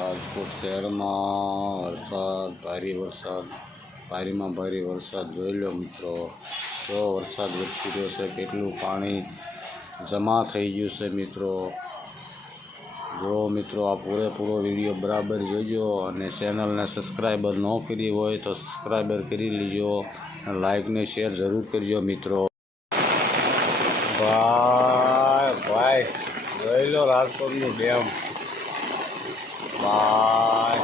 રાજકોટ શહેરમાં વરસાદ, ભારેમાં ભારે વરસાદ જોઈ લો મિત્રો. જો વરસાદ વરસી રહ્યો છે, કેટલું પાણી જમા થઈ ગયું છે મિત્રો. જો મિત્રો આ પૂરેપૂરો વિડીયો બરાબર જોજો અને ચેનલને સબસ્ક્રાઈબર ન કરી હોય તો સબસ્ક્રાઈબર કરી લેજો અને લાઈક ને શેર જરૂર કરજો મિત્રો. ભાઈ જોઈ લો રાજકોટનું ડેમ. ભાઈ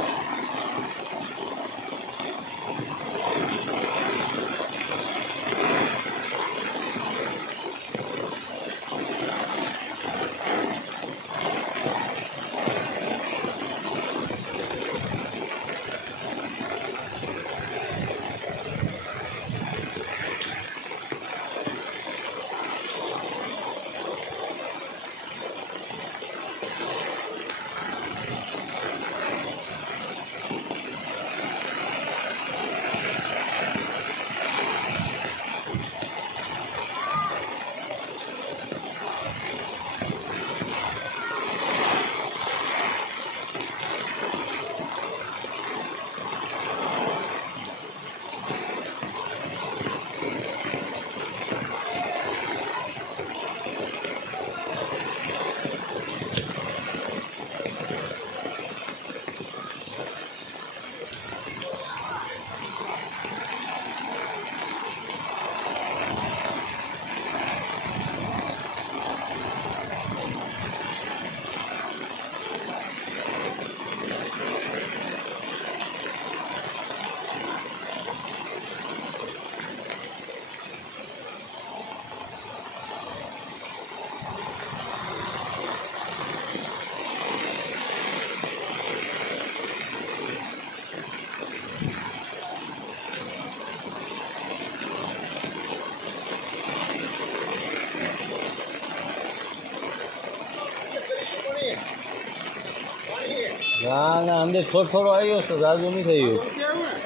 ના અંદર થોડો આવ્યો છે, જાજુ નહીં થયું.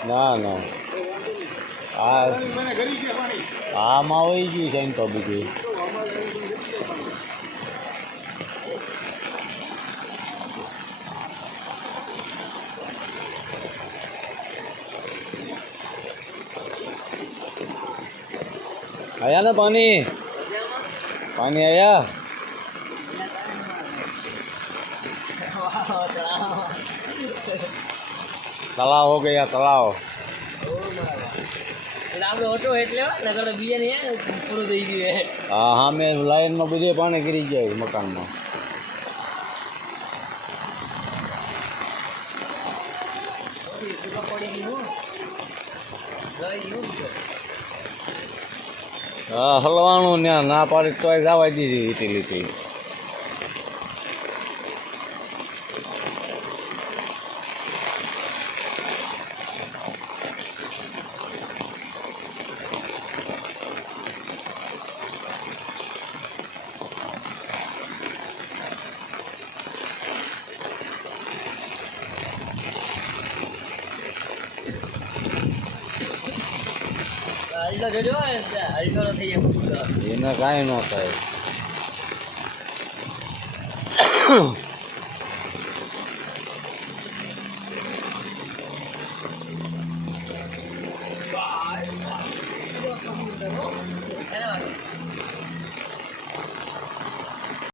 ના આમાં હોય ગયું છે એમ તો બીજું. आया ना पानी आया. तालाब हो गया तालाब. हाँ हाँ मैं लाइन में બધે પાણી ગરી જાય મકાનમાં. હા હલવાનું ત્યાં ના પાડી તો જવા દીધી લીટી લીટી. એને કાંઈ ન થાય.